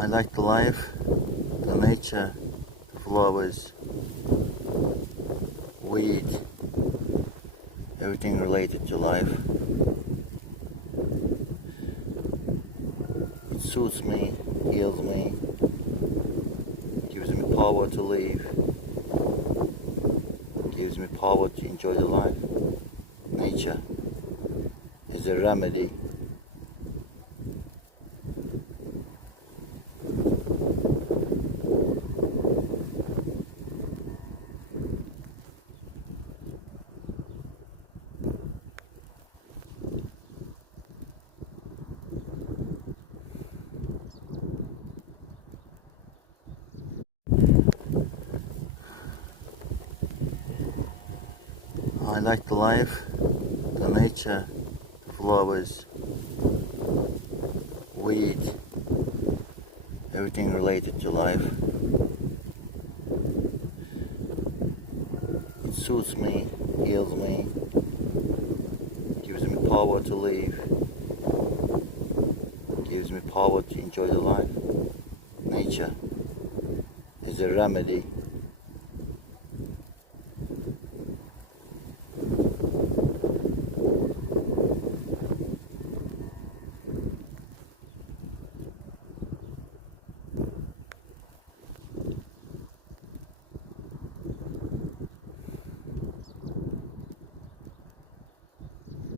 I like the life, the nature, the flowers, weed, everything related to life. It suits me, heals me, gives me power to live, gives me power to enjoy the life. Nature is a remedy. I like the life, the nature, the flowers, weed, everything related to life. It suits me, heals me, gives me power to live, gives me power to enjoy the life. Nature is a remedy.